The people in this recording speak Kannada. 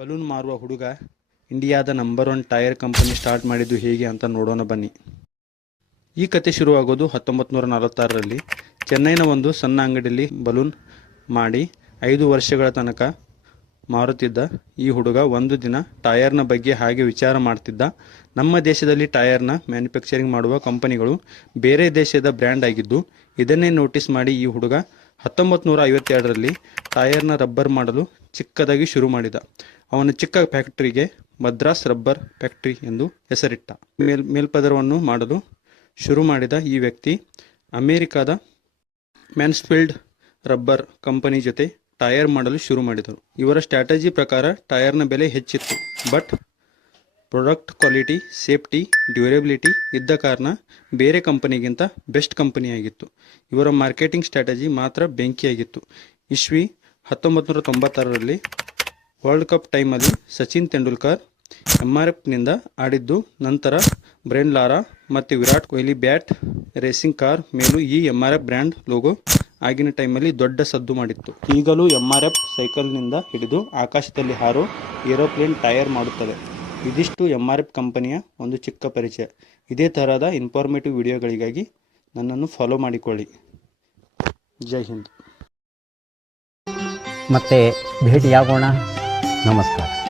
ಬಲೂನ್ ಮಾರುವ ಹುಡುಗ ಇಂಡಿಯಾದ ನಂಬರ್ 1 ಟೈರ್ ಕಂಪನಿ ಸ್ಟಾರ್ಟ್ ಮಾಡಿದ್ದು ಹೇಗೆ ಅಂತ ನೋಡೋಣ ಬನ್ನಿ. ಈ ಕತೆ ಶುರುವಾಗೋದು 1946ರಲ್ಲಿ. ಚೆನ್ನೈನ ಒಂದು ಸಣ್ಣ ಅಂಗಡಿಯಲ್ಲಿ ಬಲೂನ್ ಮಾಡಿ 5 ವರ್ಷಗಳ ತನಕ ಮಾರುತ್ತಿದ್ದ ಈ ಹುಡುಗ ಒಂದು ದಿನ ಟೈರ್ನ ಬಗ್ಗೆ ಹಾಗೆ ವಿಚಾರ ಮಾಡ್ತಿದ್ದ. ನಮ್ಮ ದೇಶದಲ್ಲಿ ಟೈರ್ನ ಮ್ಯಾನುಫ್ಯಾಕ್ಚರಿಂಗ್ ಮಾಡುವ ಕಂಪನಿಗಳು ಬೇರೆ ದೇಶದ ಬ್ರ್ಯಾಂಡ್ ಆಗಿದ್ದು, ಇದನ್ನೇ ನೋಟಿಸ್ ಮಾಡಿ ಈ ಹುಡುಗ 1952ರಲ್ಲಿ ಟೈರ್ನ ರಬ್ಬರ್ ಮಾಡಲು ಚಿಕ್ಕದಾಗಿ ಶುರು ಮಾಡಿದ. ಅವನ ಚಿಕ್ಕ ಫ್ಯಾಕ್ಟರಿಗೆ ಮದ್ರಾಸ್ ರಬ್ಬರ್ ಫ್ಯಾಕ್ಟರಿ ಎಂದು ಹೆಸರಿಟ್ಟ. ಮೇಲ್ಪದರವನ್ನು ಮಾಡಲು ಶುರು ಮಾಡಿದ ಈ ವ್ಯಕ್ತಿ ಅಮೆರಿಕದ ಮ್ಯಾನ್ಸ್ಫೀಲ್ಡ್ ರಬ್ಬರ್ ಕಂಪನಿ ಜೊತೆ ಟೈರ್ ಮಾಡಲು ಶುರು ಮಾಡಿದರು. ಇವರ ಸ್ಟ್ರಾಟಜಿ ಪ್ರಕಾರ ಟೈರ್ನ ಬೆಲೆ ಹೆಚ್ಚಿತ್ತು, but product quality, safety, durability ಇದ್ದ ಕಾರಣ ಬೇರೆ ಕಂಪನಿಗಿಂತ ಬೆಸ್ಟ್ ಕಂಪನಿಯಾಗಿತ್ತು. ಇವರ ಮಾರ್ಕೆಟಿಂಗ್ ಸ್ಟ್ರಾಟಜಿ ಮಾತ್ರ ಬೆಂಕಿಯಾಗಿತ್ತು. ಇಸ್ವಿ 1996ರಲ್ಲಿ ವರ್ಲ್ಡ್ ಕಪ್ ಟೈಮಲ್ಲಿ ಸಚಿನ್ ತೆಂಡೂಲ್ಕರ್ MRFನಿಂದ ಆಡಿದ್ದು, ನಂತರ ಬ್ರೆನ್ ಲಾರಾ ಮತ್ತು Virat Kohli bat racing car ಮೇಲೂ ಈ MRF ಬ್ರ್ಯಾಂಡ್ ಲೋಗೋ ಆಗಿನ ಟೈಮಲ್ಲಿ ದೊಡ್ಡ ಸದ್ದು ಮಾಡಿತ್ತು. ಈಗಲೂ MRF ಸೈಕಲ್ನಿಂದ ಹಿಡಿದು ಆಕಾಶದಲ್ಲಿ ಹಾರೋ ಏರೋಪ್ಲೇನ್ ಟೈರ್ ಮಾಡುತ್ತದೆ. ಇದಿಷ್ಟು MRF ಕಂಪನಿಯ ಒಂದು ಚಿಕ್ಕ ಪರಿಚಯ. ಇದೇ ತರಹದ ಇನ್ಫಾರ್ಮೇಟಿವ್ ವಿಡಿಯೋಗಳಿಗಾಗಿ ನನ್ನನ್ನು ಫಾಲೋ ಮಾಡಿಕೊಳ್ಳಿ. ಜೈ ಹಿಂದ್. ಮತ್ತೆ ಭೇಟಿಯಾಗೋಣ. ನಮಸ್ಕಾರ.